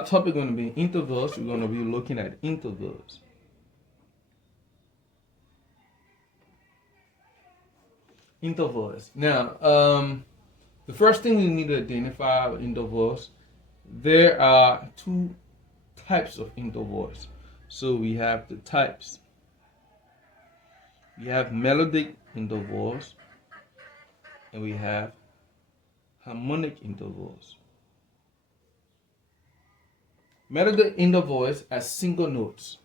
our topic going to be intervals. We're going to be looking at intervals. Intervals. Now, the first thing we need to identify with intervals, there are two types of intervals. So we have the types. We have melodic intervals and we have harmonic intervals. Melodic intervals are single notes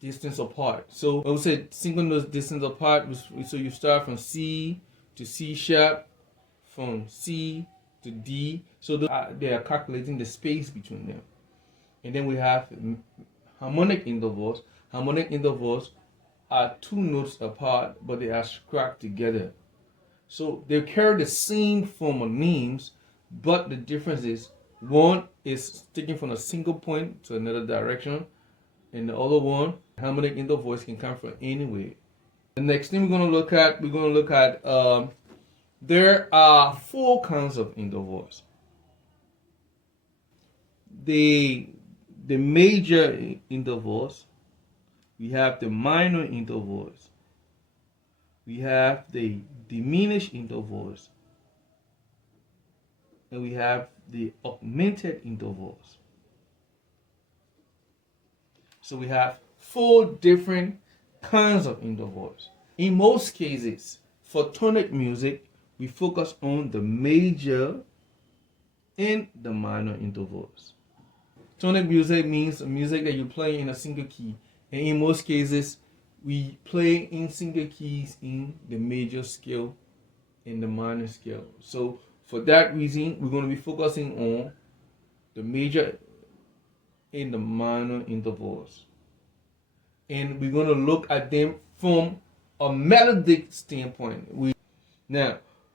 distance apart. So I would say single notes distance apart. So you start from C to C sharp, from C to D. So they are calculating the space between them. And then we have harmonic intervals. Harmonic intervals are two notes apart, but they are struck together. So they carry the same form of names, but the difference is one is taken from a single point to another direction, and the other one, harmonic intervals, can come from anywhere. The next thing we're going to look at, there are four kinds of intervals. The major intervals, we have the minor intervals, we have the diminished intervals, and we have the augmented intervals. So we have four different kinds of intervals. In most cases, for tonic music, we focus on the major and the minor intervals. Tonic music means music that you play in a single key. And in most cases, we play in single keys in the major scale and the minor scale. So for that reason, we're going to be focusing on the major and the minor intervals. And we're going to look at them from a melodic standpoint.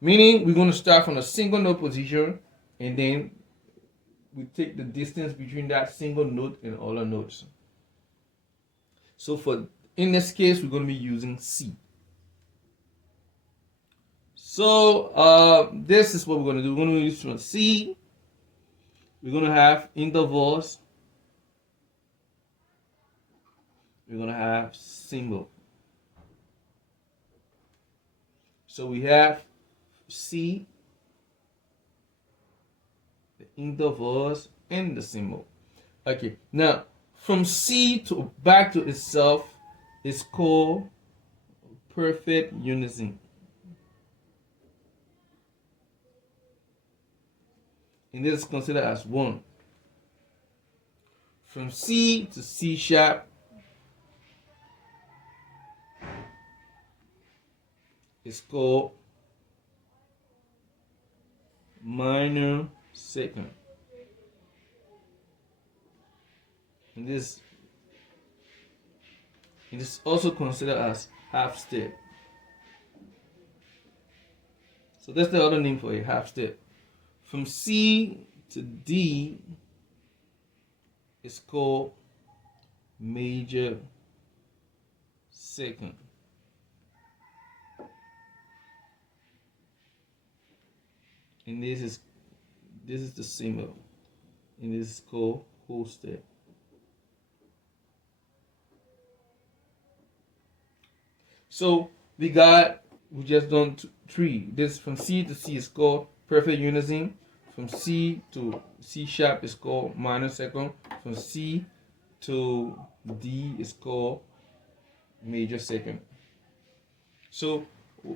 Meaning we're going to start from a single note position, and then we take the distance between that single note and other notes. So in this case, we're going to be using C. So this is what we're going to do. We're going to use from C. We're going to have intervals. We're going to have symbol. So we have C, the intervals, and the symbol. Okay, now from C to back to itself is called perfect unison. And this is considered as one. From C to C sharp is called minor second. And this is also considered as half step. So that's the other name for a half step. From C to D is called major second. And this is the symbol, and this is called whole step. So we just done three. This from C to C is called perfect unison. From C to C sharp is called minor second. From C to D is called major second. So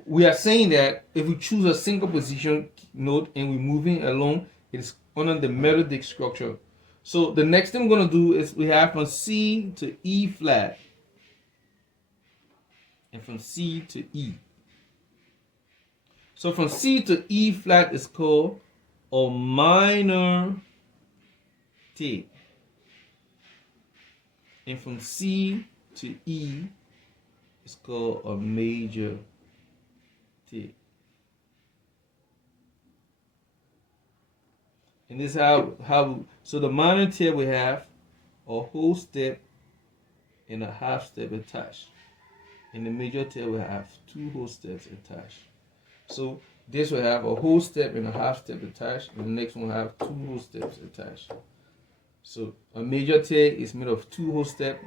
we are saying that if we choose a single position note and we're moving along, it's under the melodic structure. So the next thing we're going to do is we have from C to E flat, and from C to E. So from C to E flat is called a minor third, and from C to E is called a major third. And this is how so the minor third we have a whole step and a half step attached. In the major third we have two whole steps attached. So this will have a whole step and a half step attached, and the next one will have two whole steps attached. So a major tear is made of 2 whole steps,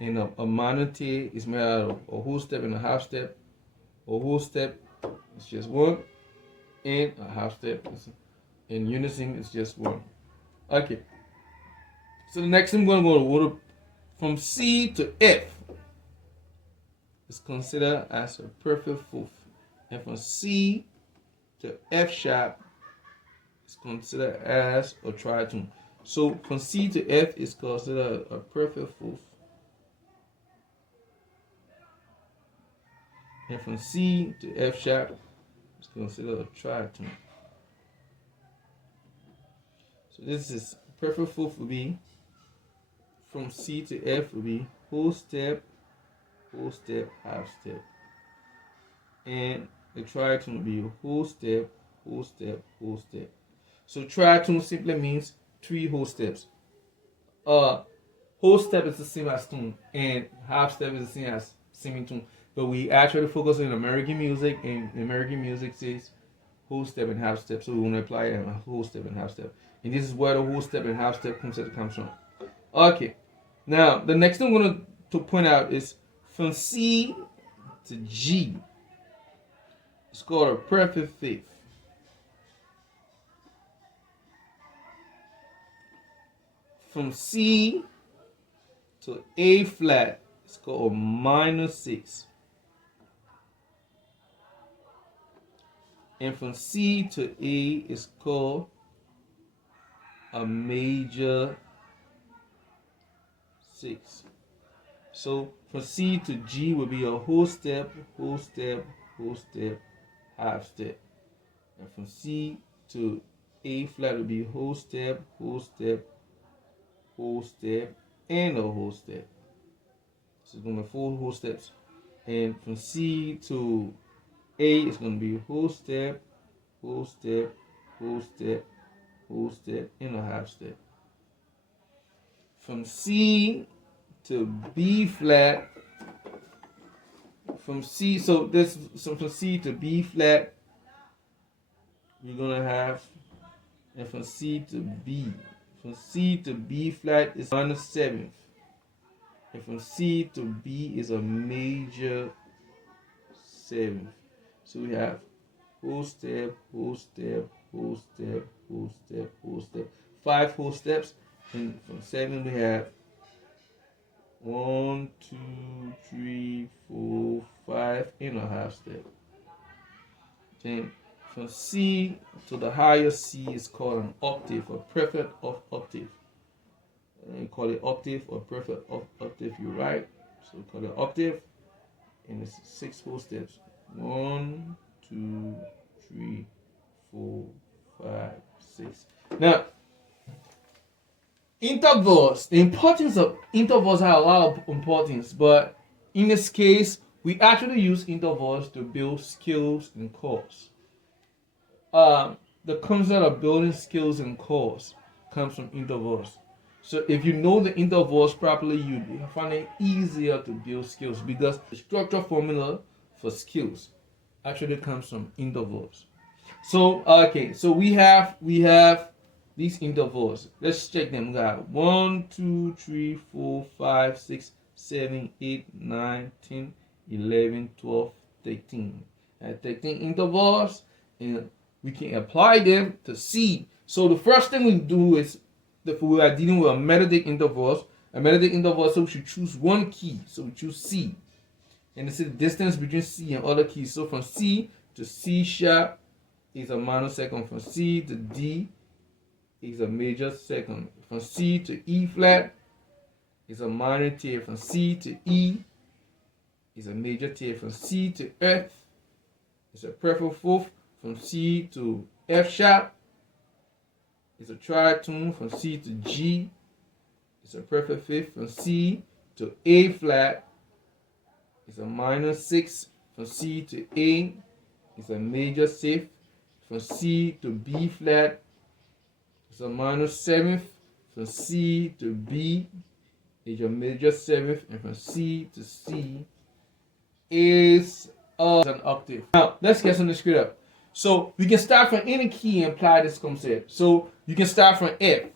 and a minor tear is made out of a whole step and a half step. A whole step is just 1, and a half step is in unison is just 1. Okay. So the next thing we're going to go to from C to F is considered as a perfect fourth, and from C to F sharp is considered as a tritone. So from C to F is considered a perfect fourth, and from C to F sharp is considered a tritone. So this is perfect fourth will be from C to F will be whole step, half step, and the tritone will be whole step, whole step, whole step. So tritone simply means 3 whole steps. Whole step is the same as tune, and half step is the same as semitone. But we actually focus on American music, and American music says whole step and half step. So we want to apply a whole step and half step, and this is where the whole step and half step concept comes from. Okay, now the next thing I'm going to point out is from C to G. It's called a perfect fifth. From C to A flat, it's called a minor 6. And from C to A is called a major 6. So from C to G will be a whole step, whole step, whole step, half step. And from C to A flat will be whole step, whole step, whole step, and a whole step. So it's going to be 4 whole steps. And from C to A is going to be whole step, whole step, whole step, whole step, and a half step. From C to B flat, from C to B flat, you're gonna have, and from C to B flat is minor 7th, and from C to B is a major 7th. So we have whole step, whole step, whole step, whole step, whole step, 5 whole steps, and from 7 we have 1, 2, 3, 4, 5 and a half step. Then from C to the higher C is called an octave, a perfect octave. And you call it octave or perfect octave, you're right. So we call it octave, and it's 6 whole steps. 1, 2, 3, 4, 5, 6. Now, intervals. The importance of intervals have a lot of importance, but in this case, we actually use intervals to build skills and chords. The concept of building skills and chords comes from intervals. So if you know the intervals properly, you find it easier to build skills, because the structure formula for skills actually comes from intervals. So okay, so we have these intervals. Let's check them. We got 1, 2, 3, 4, 5, 6, 7, 8, 9, 10, 11, 12, 13. 13 intervals, and we can apply them to C. So the first thing we do is, if we are dealing with a melodic intervals, so we should choose one key. So we choose C. And this is the distance between C and other keys. So from C to C sharp is a minor second. From C to D is a major second. From C to E flat is a minor tier. From C to E is a major tier. From C to F is a perfect fourth. From C to F sharp is a tritone. From C to G is a perfect fifth. From C to A flat is a minor 6. From C to A is a major 6th. From C to B flat is a minor 7th. From C to B is a major 7th. And from C to C is an octave. Now, let's get something straight up. So we can start from any key and apply this concept. So you can start from F.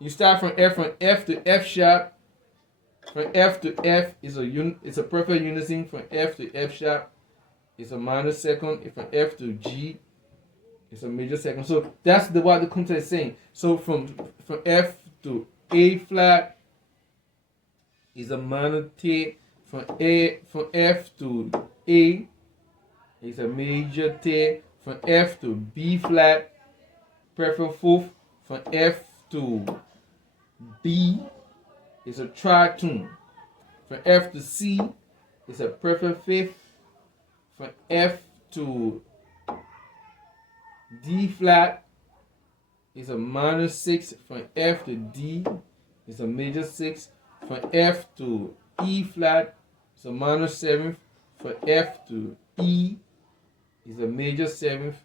You start from F to F sharp. From F to F is a perfect unison. From F to F sharp is a minor second. From F to G it's a major second. So that's what the concept is saying. So from F to A flat is a minor T. From F to A is a major T. From F to B flat, perfect fourth. From F to B is a tritone. From F to C is a perfect fifth. From F to D flat is a minor sixth. From F to D is a major sixth. From F to E flat is a minor seventh. From F to E is a major seventh.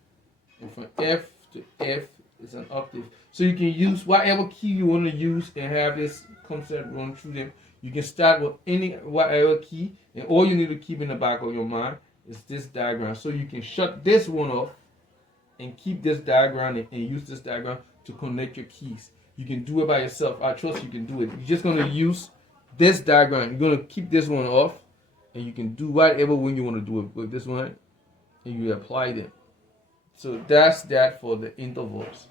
And from F to F is an octave. So you can use whatever key you want to use and have this concept run through them. You can start with whatever key, and all you need to keep in the back of your mind is this diagram. So you can shut this one off and keep this diagram and use this diagram to connect your keys. You can do it by yourself. I trust you can do it. You're just going to use this diagram. You're going to keep this one off, and you can do whatever when you want to do it with this one, and you apply them. So that's that for the intervals.